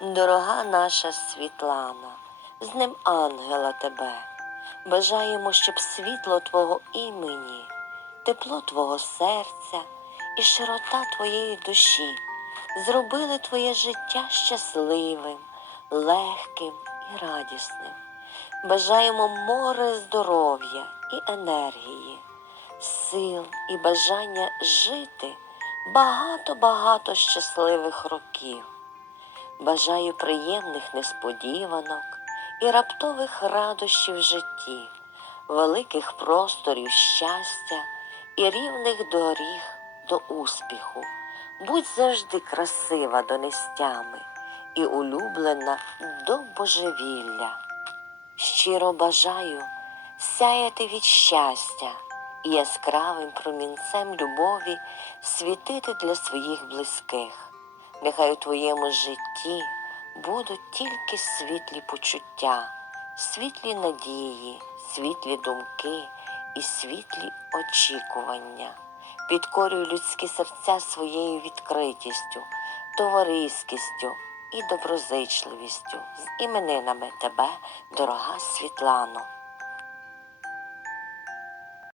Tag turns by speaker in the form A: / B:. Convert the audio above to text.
A: Дорога наша Світлана, з ним ангела тебе. Бажаємо, щоб світло Твого імені, тепло Твого серця і широта Твоєї душі зробили Твоє життя щасливим, легким і радісним. Бажаємо море здоров'я і енергії, сил і бажання жити багато-багато щасливих років. Бажаю приємних несподіванок і раптових радощів в житті, великих просторів щастя і рівних доріг до успіху. Будь завжди красива до нестями і улюблена до божевілля. Щиро бажаю сяяти від щастя і яскравим промінцем любові світити для своїх близьких. Нехай у твоєму житті будуть тільки світлі почуття, світлі надії, світлі думки і світлі очікування. Підкорюй людські серця своєю відкритістю, товариськістю і доброзичливістю з іменинами тебе, дорога Світлано.